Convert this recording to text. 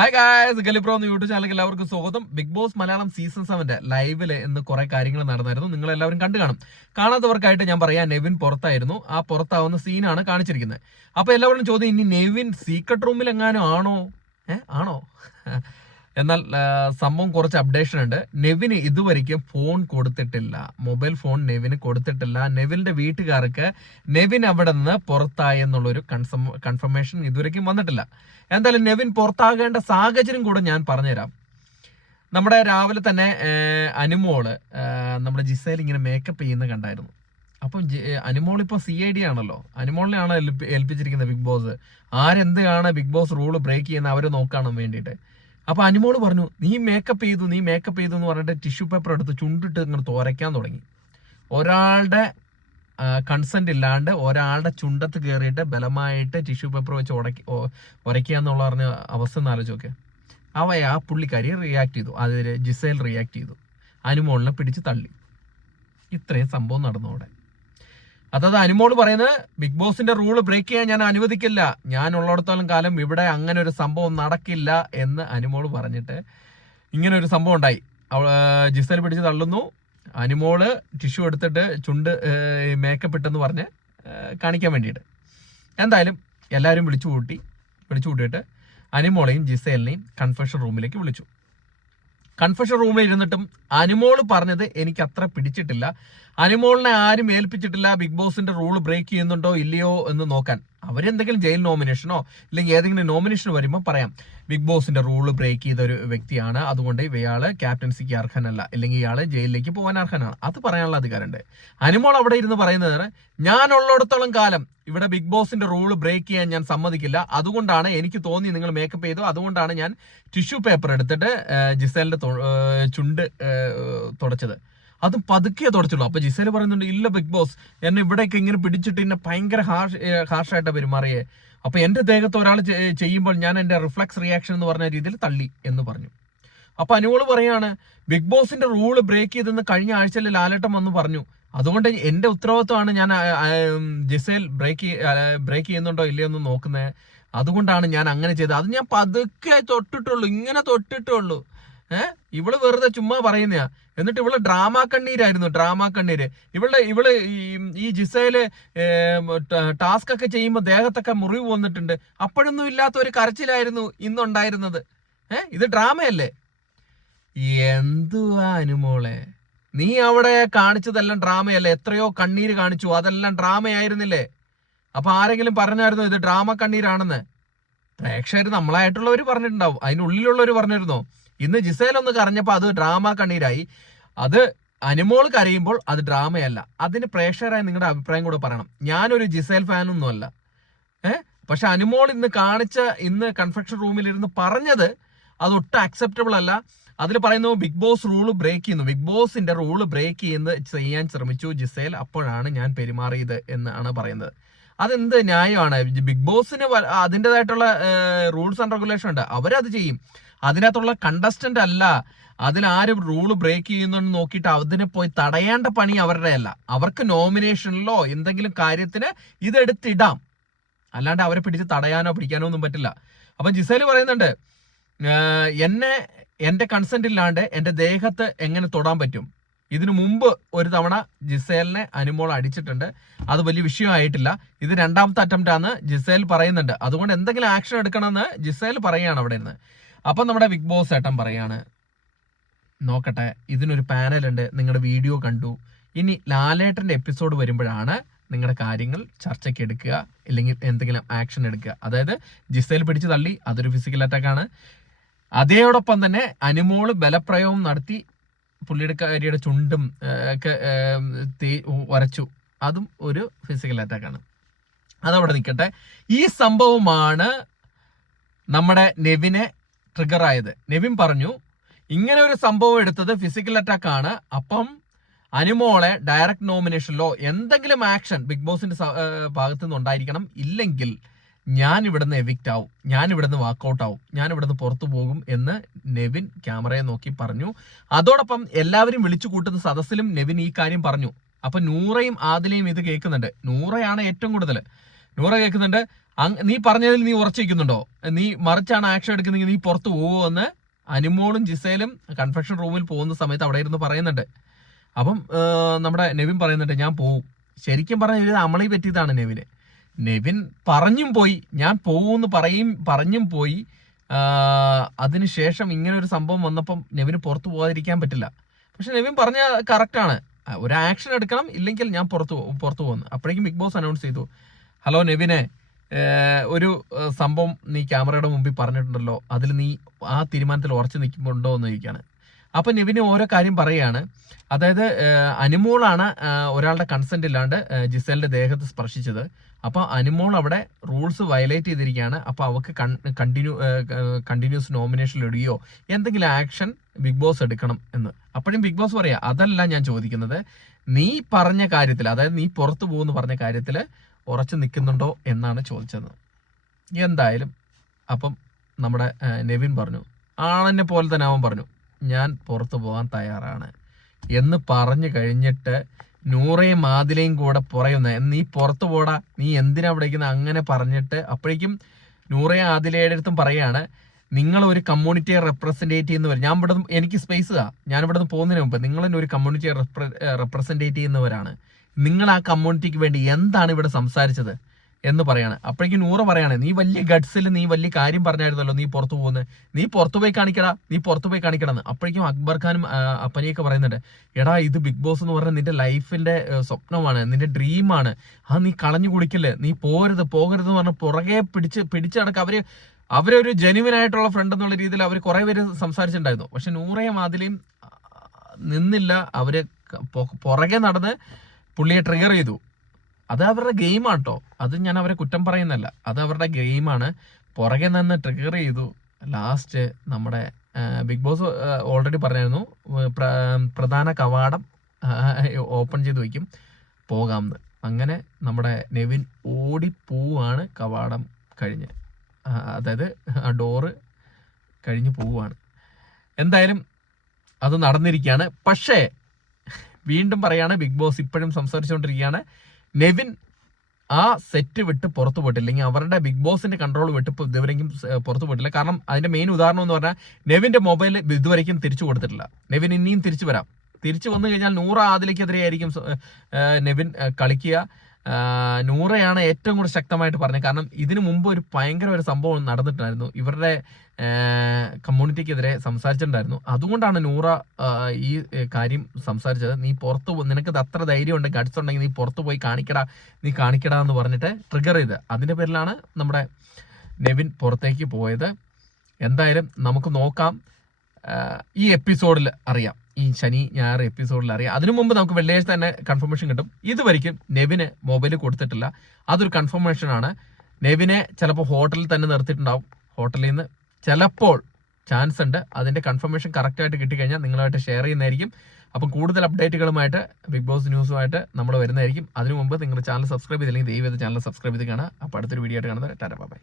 Hi guys, ഗലിപ്രോ എന്ന YouTube ചാനലിലേക്ക് എല്ലാവർക്കും സ്വാഗതം. ബിഗ് ബോസ് മലയാളം സീസൺ 7 ലൈവില് ഇന്ന് കുറെ കാര്യങ്ങൾ നടന്നായിരുന്നു. നിങ്ങൾ എല്ലാവരും കണ്ടു കാണും. കാണാത്തവർക്കായിട്ട് ഞാൻ പറയാം, നെവിൻ പുറത്തായിരുന്നു. ആ പുറത്താവുന്ന സീനാണ് കാണിച്ചിരിക്കുന്നത്. അപ്പൊ എല്ലാവരും ചോദ്യം, ഇനി നെവിൻ സീക്രട്ട് റൂമിൽ എങ്ങാനും ആണോ? ആണോ? എന്നാൽ സംഭവം കുറച്ച് അപ്ഡേഷൻ ഉണ്ട്. നെവിന് ഇതുവരെയ്ക്കും ഫോൺ കൊടുത്തിട്ടില്ല. മൊബൈൽ ഫോൺ നെവിന് കൊടുത്തിട്ടില്ല. നെവിന്റെ വീട്ടുകാർക്ക് നെവിൻ അവിടെ നിന്ന് പുറത്തായി എന്നുള്ളൊരു കൺഫർമേഷൻ ഇതുവരെയ്ക്കും വന്നിട്ടില്ല. എന്തായാലും നെവിൻ പുറത്താകേണ്ട സാഹചര്യം കൂടെ ഞാൻ പറഞ്ഞുതരാം. നമ്മുടെ രാവിലെ തന്നെ അനുമോള് നമ്മുടെ ജിസയിൽ ഇങ്ങനെ മേക്കപ്പ് ചെയ്യുന്ന കണ്ടായിരുന്നു. അപ്പം അനുമോൾ ഇപ്പൊ CID ആണല്ലോ. അനുമോളിനെയാണ് ഏൽപ്പിച്ചിരിക്കുന്നത് ബിഗ് ബോസ്. ആരെന്താണ് ബിഗ് ബോസ് റൂള് ബ്രേക്ക് ചെയ്യുന്ന അവരെ നോക്കാൻ വേണ്ടിയിട്ട്. അപ്പൊ അനുമോള് പറഞ്ഞു, നീ മേക്കപ്പ് ചെയ്തു എന്ന് പറഞ്ഞിട്ട് ടിഷ്യൂ പേപ്പർ എടുത്ത് ചുണ്ടിട്ട് ഇങ്ങനെ തുരയ്ക്കാൻ തുടങ്ങി. ഒരാളുടെ കൺസെന്റ് ഇല്ലാണ്ട് ഒരാളുടെ ചുണ്ടത്ത് കയറിയിട്ട് ബലമായിട്ട് ടിഷ്യൂ പേപ്പർ വെച്ച് ഉരയ്ക്കുക എന്നുള്ള പറഞ്ഞ അവസ്ഥ ഒന്ന് ആലോചിച്ച് നോക്കെ. ആ പുള്ളിക്കാരി റിയാക്ട് ചെയ്തു. അതിൽ ജിസേൽ റിയാക്ട് ചെയ്തു. അനുമോളിനെ പിടിച്ച് തള്ളി. ഇത്രയും സംഭവം നടന്നു അവിടെ. അതായത് അനുമോള് പറയുന്നത്, ബിഗ് ബോസിന്റെ റൂള് ബ്രേക്ക് ചെയ്യാൻ ഞാൻ അനുവദിക്കില്ല, ഞാൻ ഉള്ളിടത്തോളം കാലം ഇവിടെ അങ്ങനെ ഒരു സംഭവം നടക്കില്ല എന്ന് അനുമോള് പറഞ്ഞിട്ട് ഇങ്ങനെ ഒരു സംഭവം ഉണ്ടായി. ജിസേൽ പിടിച്ച് തള്ളുന്നു. അനുമോള് ടിഷ്യൂ എടുത്തിട്ട് ചുണ്ട് മേക്കപ്പ് ഇട്ടെന്ന് പറഞ്ഞ് കാണിക്കാൻ വേണ്ടിയിട്ട്. എന്തായാലും എല്ലാവരും വിളിച്ചു കൂട്ടിയിട്ട് അനുമോളെയും ജിസേലിനെയും കൺഫെഷൻ റൂമിലേക്ക് വിളിച്ചു. കൺഫെഷൻ റൂമിൽ ഇരുന്നിട്ടും അനുമോള് പറഞ്ഞത് എനിക്ക് അത്ര പിടിച്ചിട്ടില്ല. അനുമോളിനെ ആരും ഏൽപ്പിച്ചിട്ടില്ല ബിഗ് ബോസിന്റെ റൂള് ബ്രേക്ക് ചെയ്യുന്നുണ്ടോ ഇല്ലയോ എന്ന് നോക്കാൻ. അവരെന്തെങ്കിലും ജയിൽ നോമിനേഷനോ ഇല്ലെങ്കിൽ ഏതെങ്കിലും നോമിനേഷൻ വരുമ്പോൾ പറയാം, ബിഗ് ബോസിന്റെ റൂള് ബ്രേക്ക് ചെയ്ത ഒരു വ്യക്തിയാണ്, അതുകൊണ്ട് ഇയാള് ക്യാപ്റ്റൻസിക്ക് അർഹനല്ല, ഇല്ലെങ്കിൽ ഇയാള് ജയിലിലേക്ക് പോകാൻ അർഹനാണ്. അത് പറയാനുള്ള അധികാരമുണ്ട്. അനുമോൾ അവിടെ ഇരുന്ന് പറയുന്നത്, ഞാൻ ഉള്ളിടത്തോളം കാലം ഇവിടെ ബിഗ് ബോസിന്റെ റൂള് ബ്രേക്ക് ചെയ്യാൻ ഞാൻ സമ്മതിക്കില്ല, അതുകൊണ്ടാണ് എനിക്ക് തോന്നി നിങ്ങൾ മേക്കപ്പ് ചെയ്തു, അതുകൊണ്ടാണ് ഞാൻ ടിഷ്യൂ പേപ്പർ എടുത്തിട്ട് ജിസേലിന്റെ ചുണ്ട് തുടച്ചത്. അതും പതുക്കെ തുടച്ചുള്ളൂ. അപ്പൊ ജിസേൽ പറയുന്നുണ്ട്, ഇല്ല ബിഗ് ബോസ്, എന്നെ ഇവിടേക്ക് ഇങ്ങനെ പിടിച്ചിട്ട് എന്നെ ഭയങ്കര ഹാർഷായിട്ട് പെരുമാറിയേ. അപ്പൊ എന്റെ ദേഹത്ത് ഒരാൾ ചെയ്യുമ്പോൾ ഞാൻ എന്റെ റിഫ്ലക്സ് റിയാക്ഷൻ എന്ന് പറഞ്ഞ രീതിയിൽ തള്ളി എന്ന് പറഞ്ഞു. അപ്പൊ അനുമോള് പറയാണ്, ബിഗ് ബോസിന്റെ റൂള് ബ്രേക്ക് ചെയ്തെന്ന് കഴിഞ്ഞ ആഴ്ചയിൽ ലാലേട്ടൻ വന്ന് പറഞ്ഞു, അതുകൊണ്ട് എന്റെ ഉത്തരവാദിത്വമാണ് ഞാൻ ജിസേൽ ബ്രേക്ക് ചെയ്യുന്നുണ്ടോ ഇല്ലയോ എന്ന് നോക്കുന്നത്, അതുകൊണ്ടാണ് ഞാൻ അങ്ങനെ ചെയ്തത്. അത് ഞാൻ പതുക്കെ തൊട്ടിട്ടുള്ളൂ, ഇങ്ങനെ തൊട്ടിട്ടുള്ളൂ. ഇവള് വെറുതെ ചുമ്മാ പറയുന്നയാ. എന്നിട്ട് ഇവള് ഡ്രാമ കണ്ണീര്. ഇവള് ഈ ജിസയില് ടാസ്ക് ഒക്കെ ചെയ്യുമ്പോ ദേഹത്തൊക്കെ മുറിവ് വന്നിട്ടുണ്ട്. അപ്പോഴൊന്നും ഇല്ലാത്ത ഒരു കരച്ചിലായിരുന്നു ഇന്നുണ്ടായിരുന്നത്. ഇത് ഡ്രാമയല്ലേ? എന്തുവാ അനുമോളെ, നീ അവിടെ കാണിച്ചതെല്ലാം ഡ്രാമയല്ലേ? എത്രയോ കണ്ണീര് കാണിച്ചു, അതെല്ലാം ഡ്രാമയായിരുന്നില്ലേ? അപ്പൊ ആരെങ്കിലും പറഞ്ഞായിരുന്നോ ഇത് ഡ്രാമ കണ്ണീരാണെന്ന്? പ്രേക്ഷകർ നമ്മളായിട്ടുള്ളവർ പറഞ്ഞിട്ടുണ്ടാവും, അതിനുള്ളിലുള്ളവർ പറഞ്ഞിരുന്നോ? ഇന്ന് ജിസേൽ ഒന്ന് കരഞ്ഞപ്പോ അത് ഡ്രാമ കണ്ണീരായി. അത് അനുമോൾ കരയുമ്പോൾ അത് ഡ്രാമയല്ല. അതിന് പ്രേക്ഷകരായി നിങ്ങളുടെ അഭിപ്രായം കൂടെ പറയണം. ഞാനൊരു ജിസേൽ ഫാനൊന്നും അല്ല. പക്ഷെ അനുമോൾ ഇന്ന് കൺഫെക്ഷൻ റൂമിലിരുന്ന് പറഞ്ഞത് അതൊട്ടും അക്സെപ്റ്റബിൾ അല്ല. അതിൽ പറയുന്നു, ബിഗ് ബോസ് റൂള് ബ്രേക്ക് ചെയ്യുന്നു, ബിഗ് ബോസിന്റെ റൂള് ബ്രേക്ക് ചെയ്യാൻ ശ്രമിച്ചു ജിസേൽ, അപ്പോഴാണ് ഞാൻ പെരുമാറിയത് എന്നാണ് പറയുന്നത്. അതെന്ത് ന്യായമാണ്? ബിഗ് ബോസിന് അതിൻ്റെതായിട്ടുള്ള റൂൾസ് ആൻഡ് റെഗുലേഷൻ ഉണ്ട്, അവരത് ചെയ്യും. അതിനകത്തുള്ള കണ്ടസ്റ്റന്റ് അല്ല അതിലാരും റൂള് ബ്രേക്ക് ചെയ്യുന്നെന്ന് നോക്കിയിട്ട് അതിനെ പോയി തടയേണ്ട പണി അവരുടെ അല്ല. അവർക്ക് നോമിനേഷനിലോ എന്തെങ്കിലും കാര്യത്തിന് ഇതെടുത്തിടാം, അല്ലാണ്ട് അവരെ പിടിച്ച് തടയാനോ പിടിക്കാനോ ഒന്നും പറ്റില്ല. അപ്പം ജിസേൽ പറയുന്നുണ്ട്, എന്റെ കൺസെന്റ് ഇല്ലാണ്ട് എന്റെ ദേഹത്ത് എങ്ങനെ തൊടാൻ പറ്റും? ഇതിനു മുമ്പ് ഒരു തവണ ജിസേലിനെ അനുമോൾ അടിച്ചിട്ടുണ്ട്, അത് വലിയ വിഷയമായിട്ടില്ല. ഇത് രണ്ടാമത്തെ അറ്റംപ്റ്റ് ആണ് ജിസേൽ പറയുന്നുണ്ട്, അതുകൊണ്ട് എന്തെങ്കിലും ആക്ഷൻ എടുക്കണമെന്ന് ജിസേൽ പറയുകയാണ് അവിടെ നിന്ന്. അപ്പം നമ്മുടെ ബിഗ് ബോസ് ഏട്ടൻ പറയാണ്, നോക്കട്ടെ, ഇതിനൊരു പാനലുണ്ട്, നിങ്ങളുടെ വീഡിയോ കണ്ടു, ഇനി ലാലേട്ടന്റെ എപ്പിസോഡ് വരുമ്പോഴാണ് നിങ്ങളുടെ കാര്യങ്ങൾ ചർച്ചയ്ക്ക് എടുക്കുക, ഇല്ലെങ്കിൽ എന്തെങ്കിലും ആക്ഷൻ എടുക്കുക. അതായത് ജിസേൽ പിടിച്ച് തള്ളി, അതൊരു ഫിസിക്കൽ അറ്റാക്കാണ്. അതോടൊപ്പം തന്നെ അനുമോള് ബലപ്രയോഗം നടത്തി പുള്ളിയുടെ ചുണ്ടും ഒക്കെ വരച്ചു, അതും ഒരു ഫിസിക്കൽ അറ്റാക്കാണ്. അതവിടെ നിൽക്കട്ടെ. ഈ സംഭവമാണ് നമ്മുടെ നെവിനെ ട്രിഗർ ആയത്. നെവിൻ പറഞ്ഞു, ഇങ്ങനെ ഒരു സംഭവം എടുത്തത് ഫിസിക്കൽ അറ്റാക്ക് ആണ്. അപ്പം അനുമോളെ ഡയറക്റ്റ് നോമിനേഷനിലോ എന്തെങ്കിലും ആക്ഷൻ ബിഗ് ബോസിന്റെ ഭാഗത്തു നിന്ന് ഉണ്ടായിരിക്കണം, ഇല്ലെങ്കിൽ ഞാൻ ഇവിടുന്ന് എവിക്റ്റ് ആവും, ഞാൻ ഇവിടുന്ന് വാക്കൗട്ട് ആവും, ഞാൻ ഇവിടുന്ന് പുറത്തു പോകും എന്ന് നെവിൻ ക്യാമറയെ നോക്കി പറഞ്ഞു. അതോടൊപ്പം എല്ലാവരും വിളിച്ചു കൂട്ടുന്ന സദസ്സിലും നെവിൻ ഈ കാര്യം പറഞ്ഞു. അപ്പൊ നൂറയും ആദിലയും ഇത് കേൾക്കുന്നുണ്ട്. നൂറയാണ് ഏറ്റവും കൂടുതൽ. നൂറ കേൾക്കുന്നുണ്ട്. നീ പറഞ്ഞതിൽ നീ ഉറച്ചിരിക്കുന്നുണ്ടോ? നീ മറിച്ചാണ് ആക്ഷൻ എടുക്കുന്നെങ്കിൽ നീ പുറത്ത് പോവോ എന്ന് അനുമോളും ജിസേലും കൺഫെഷൻ റൂമിൽ പോകുന്ന സമയത്ത് അവിടെ ഇരുന്ന് പറയുന്നുണ്ട്. അപ്പം നമ്മുടെ നെവിൻ പറയുന്നുണ്ട് ഞാൻ പോവും. ശരിക്കും പറഞ്ഞാൽ ഇത് അമളി പറ്റിയതാണ് നെവിന്. നെവിൻ പറഞ്ഞും പോയി, ഞാൻ പോവൂന്ന് പറഞ്ഞും പോയി. അതിനുശേഷം ഇങ്ങനെ ഒരു സംഭവം വന്നപ്പം നെവിന് പുറത്തു പോകാതിരിക്കാൻ പറ്റില്ല. പക്ഷെ നെവിൻ പറഞ്ഞ കറക്റ്റാണ്, ഒരു ആക്ഷൻ എടുക്കണം, ഇല്ലെങ്കിൽ ഞാൻ പുറത്തു പോകുന്നു. അപ്പോഴേക്കും ബിഗ് ബോസ് അനൗൺസ് ചെയ്തു, ഹലോ നെവിനെ, ഒരു സംഭവം നീ ക്യാമറയുടെ മുമ്പിൽ പറഞ്ഞിട്ടുണ്ടല്ലോ, അതിൽ നീ ആ തീരുമാനത്തിൽ ഉറച്ചു നിൽക്കുന്നുണ്ടോ എന്ന് ചോദിക്കുകയാണ്. അപ്പൊ നെവിന് ഓരോ കാര്യം പറയുകയാണ്. അതായത് അനുമോളാണ് ഒരാളുടെ കൺസെന്റ് ഇല്ലാണ്ട് ജിസേലിന്റെ ദേഹത്ത് സ്പർശിച്ചത്. അപ്പൊ അനുമോൾ അവിടെ റൂൾസ് വയലേറ്റ് ചെയ്തിരിക്കുകയാണ്. അപ്പൊ അവർക്ക് കണ്ടിന്യൂസ് നോമിനേഷൻ ഇടുകയോ എന്തെങ്കിലും ആക്ഷൻ ബിഗ് ബോസ് എടുക്കണം എന്ന്. അപ്പോഴും ബിഗ് ബോസ് പറയാ, അതല്ല ഞാൻ ചോദിക്കുന്നത്, നീ പറഞ്ഞ കാര്യത്തിൽ, അതായത് നീ പുറത്തു പോകുന്നു പറഞ്ഞ കാര്യത്തിൽ ഉറച്ചു നിൽക്കുന്നുണ്ടോ എന്നാണ് ചോദിച്ചത്. എന്തായാലും അപ്പം നമ്മുടെ നെവിൻ പറഞ്ഞു, ആണെന്നെ പോലെ തന്നെ അവൻ പറഞ്ഞു, ഞാൻ പുറത്തു പോകാൻ തയ്യാറാണ് എന്ന് പറഞ്ഞു കഴിഞ്ഞിട്ട് നൂറയും ആദിലയും കൂടെ പറയുന്ന, നീ പുറത്തു പോടാ, നീ എന്തിനാ വിളിക്കുന്ന, അങ്ങനെ പറഞ്ഞിട്ട് അപ്പോഴേക്കും നൂറയും ആദിലയുടെ അടുത്തും പറയാണ്, നിങ്ങൾ ഒരു കമ്മ്യൂണിറ്റിയെ റെപ്രസെന്റേറ്റ് ചെയ്യുന്നവർ, ഞാൻ ഇവിടെ എനിക്ക് സ്പേസ് ഞാൻ ഇവിടെ നിന്ന് പോകുന്നതിന് മുമ്പ് നിങ്ങൾ തന്നെ ഒരു കമ്മ്യൂണിറ്റിയെ റെപ്രസെന്റേറ്റ് ചെയ്യുന്നവരാണ്, നിങ്ങൾ ആ കമ്മ്യൂണിറ്റിക്ക് വേണ്ടി എന്താണ് ഇവിടെ സംസാരിച്ചത് എന്ന് പറയാണ്. അപ്പോഴേക്കും നൂറ പറയാണ്, നീ വലിയ ഗഡ്സിൽ നീ വലിയ കാര്യം പറഞ്ഞായിരുന്നല്ലോ നീ പുറത്തു പോകുന്നത്, നീ പുറത്തു പോയി കാണിക്കടാ, നീ പുറത്തു പോയി കാണിക്കണമെന്ന്. അപ്പോഴേക്കും അക്ബർ ഖാനും അപ്പനെയൊക്കെ പറയുന്നുണ്ട്, എടാ ഇത് ബിഗ് ബോസ് എന്ന് പറഞ്ഞാൽ നിന്റെ ലൈഫിന്റെ സ്വപ്നമാണ്, നിന്റെ ഡ്രീമാണ്, അത് നീ കളഞ്ഞു കുടിക്കില്ലേ, നീ പോകരുത് എന്ന് പറഞ്ഞ് പുറകെ പിടിച്ചടക്കം അവരൊരു ജെന്യുവൻ ആയിട്ടുള്ള ഫ്രണ്ട് എന്നുള്ള രീതിയിൽ അവർ കുറെ പേര് സംസാരിച്ചിട്ടുണ്ടായിരുന്നു. പക്ഷെ നൂറയും ആദിലയും നിന്നില്ല, അവര് പുറകെ നടന്ന് പുള്ളിയെ ട്രിഗർ ചെയ്തു. അത് അവരുടെ ഗെയിമാണ് കേട്ടോ, അത് ഞാൻ അവരെ കുറ്റം പറയുന്നല്ല, അത് അവരുടെ ഗെയിമാണ്. പുറകെ നിന്ന് ട്രിഗർ ചെയ്തു. ലാസ്റ്റ് നമ്മുടെ ബിഗ് ബോസ് ഓൾറെഡി പറഞ്ഞായിരുന്നു, പ്രധാന കവാടം ഓപ്പൺ ചെയ്ത് വയ്ക്കും, പോകാമെന്ന്. അങ്ങനെ നമ്മുടെ നെവിൻ ഓടിപ്പോവാണ്, കവാടം കഴിഞ്ഞ്, അതായത് ആ ഡോറ് കഴിഞ്ഞ് പോവുകയാണ്. എന്തായാലും അത് നടന്നിരിക്കുകയാണ്. പക്ഷേ വീണ്ടും പറയാണ്, ബിഗ് ബോസ് ഇപ്പോഴും സംസാരിച്ചുകൊണ്ടിരിക്കുകയാണ്, നെവിൻ ആ സെറ്റ് വിട്ട് പുറത്തു പോയിട്ടില്ല, അല്ലെങ്കിൽ അവരുടെ ബിഗ് ബോസിന്റെ കൺട്രോൾ വിട്ട് ഇതുവരെയും പുറത്തു പോയിട്ടില്ല. കാരണം അതിന്റെ മെയിൻ ഉദാഹരണം എന്ന് പറഞ്ഞാൽ നെവിന്റെ മൊബൈൽ ഇതുവരെയും തിരിച്ചു കൊടുത്തിട്ടില്ല. നെവിൻ ഇനിയും തിരിച്ചു വരാം. തിരിച്ചു വന്നു കഴിഞ്ഞാൽ നൂറ ആദിലയ്ക്കെതിരെ ആയിരിക്കും നെവിൻ കളിക്കുക. നൂറയാണ് ഏറ്റവും കൂടുതൽ ശക്തമായിട്ട് പറഞ്ഞത്. കാരണം ഇതിനു മുമ്പ് ഒരു ഭയങ്കര ഒരു സംഭവം നടന്നിട്ടുണ്ടായിരുന്നു, ഇവരുടെ കമ്മ്യൂണിറ്റിക്കെതിരെ സംസാരിച്ചിട്ടുണ്ടായിരുന്നു. അതുകൊണ്ടാണ് നൂറ ഈ കാര്യം സംസാരിച്ചത്. നീ പുറത്തു നിനക്ക് അത്ര ധൈര്യം ഉണ്ട്, ഗട്സ് ഉണ്ടെങ്കിൽ നീ പുറത്തു പോയി നീ കാണിക്കടാ എന്ന് പറഞ്ഞിട്ട് ട്രിഗർ ചെയ്ത്, അതിന്റെ പേരിലാണ് നമ്മുടെ നെവിൻ പുറത്തേക്ക് പോയത്. എന്തായാലും നമുക്ക് നോക്കാം, ഈ എപ്പിസോഡിൽ അറിയാം, ഈ ശനി ഞായർ എപ്പിസോഡിൽ അറിയാം. അതിനു മുമ്പ് നമുക്ക് വെള്ളിയാഴ്ച തന്നെ കൺഫർമേഷൻ കിട്ടും. ഇതുവരെയ്ക്കും നെവിന് മൊബൈൽ കൊടുത്തിട്ടില്ല, അതൊരു കൺഫർമേഷൻ ആണ്. നെവിനെ ചിലപ്പോൾ ഹോട്ടലിൽ തന്നെ നിർത്തിയിട്ടുണ്ടാവും, ഹോട്ടലിൽ നിന്ന് ചിലപ്പോൾ ചാൻസ് ഉണ്ട്. അതിന്റെ കൺഫർമേഷൻ കറക്റ്റ് ആയിട്ട് കിട്ടിക്കഴിഞ്ഞാൽ നിങ്ങളുമായിട്ട് ഷെയർ ചെയ്യുന്നതായിരിക്കും. അപ്പം കൂടുതൽ അപ്ഡേറ്റുകളുമായിട്ട് ബിഗ് ബോസ് ന്യൂസുമായിട്ട് നമ്മൾ വരുന്നതായിരിക്കും. അതിനു മുമ്പ് നിങ്ങൾ ചാനൽ സബ്സ്ക്രൈബ് ചെയ്തില്ലെങ്കിൽ ദയവേത് ചാനൽ സബ്സ്ക്രൈബ് ചെയ്ത് കാണാം. അപ്പോൾ അടുത്തൊരു വീഡിയോ ആയിട്ട് കാണുന്നത്. Tata bye.